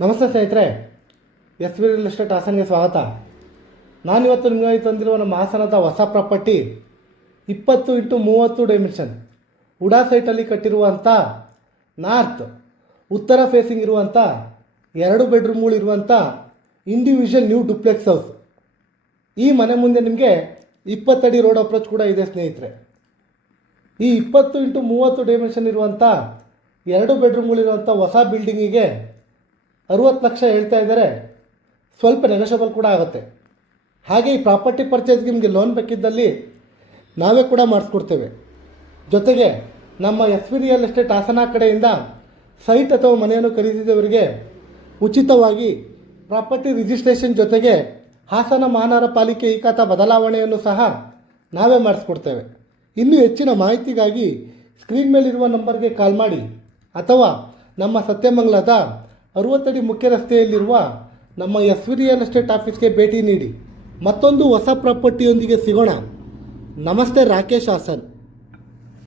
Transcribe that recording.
ನಮಸ್ತೆ ಸ್ನೇಹಿತರೆ, S V real estate ಹಾಸನ್ಗೆ ಸ್ವಾಗತ. ನಾನಿವತ್ತು ನಿಮಗೆ ತಂದಿರುವ ನಮ್ಮ ಹಾಸನದ ಹೊಸ property 20x30 dimension Uda ಸೈಟಲ್ಲಿ ಕಟ್ಟಿರುವಂಥ north ಉತ್ತರ ಫೇಸಿಂಗ್ ಇರುವಂಥ 2 ಬೆಡ್ರೂಮ್ಗಳಿರುವಂಥ ಇಂಡಿವಿಜುವಲ್ ನ್ಯೂ ಡುಪ್ಲೆಕ್ಸ್ ಹೌಸ್. ಈ ಮನೆ ಮುಂದೆ ನಿಮಗೆ 20 ಅಡಿ ರೋಡ್ ಅಪ್ರೋಚ್ ಕೂಡ ಇದೆ ಸ್ನೇಹಿತರೆ. ಈ 20x30 ಡೈಮೆನ್ಷನ್ ಇರುವಂಥ 2 ಬೆಡ್ರೂಮ್ಗಳಿರುವಂಥ ಹೊಸ ಬಿಲ್ಡಿಂಗಿಗೆ 60 ಲಕ್ಷ ಹೇಳ್ತಾ ಇದ್ದಾರೆ. ಸ್ವಲ್ಪ ನೆಗೋಷಿಯಬಲ್ ಕೂಡ ಆಗುತ್ತೆ. ಹಾಗೆ ಈ ಪ್ರಾಪರ್ಟಿ ಪರ್ಚೇಸ್ಗೆ ನಿಮಗೆ ಲೋನ್ ಬೇಕಿದ್ದಲ್ಲಿ ನಾವೇ ಕೂಡ ಮಾಡಿಸ್ಕೊಡ್ತೇವೆ. ಜೊತೆಗೆ ನಮ್ಮ S V real estate Hassan ಕಡೆಯಿಂದ ಸೈಟ್ ಅಥವಾ ಮನೆಯನ್ನು ಖರೀದಿಸಿದವರಿಗೆ ಉಚಿತವಾಗಿ ಪ್ರಾಪರ್ಟಿ ರಿಜಿಸ್ಟ್ರೇಷನ್ ಜೊತೆಗೆ ಹಾಸನ ಮಹಾನಗರ ಪಾಲಿಕೆ ಈ ಖಾತಾ ಬದಲಾವಣೆಯನ್ನು ಸಹ ನಾವೇ ಮಾಡಿಸ್ಕೊಡ್ತೇವೆ. ಇನ್ನೂ ಹೆಚ್ಚಿನ ಮಾಹಿತಿಗಾಗಿ ಸ್ಕ್ರೀನ್ ಮೇಲಿರುವ ನಂಬರ್ಗೆ ಕಾಲ್ ಮಾಡಿ ಅಥವಾ ನಮ್ಮ ಸತ್ಯಮಂಗಲದ 60 ಅಡಿ ಮುಖ್ಯ ರಸ್ತೆಯಲ್ಲಿರುವ ನಮ್ಮ ಎಸ್ ವಿ ರಿಯಲ್ ಎಸ್ಟೇಟ್ ಆಫೀಸ್ಗೆ ಭೇಟಿ ನೀಡಿ. ಮತ್ತೊಂದು ಹೊಸ ಪ್ರಾಪರ್ಟಿಯೊಂದಿಗೆ ಸಿಗೋಣ. ನಮಸ್ತೆ, ರಾಕೇಶ್ ಹಾಸನ್.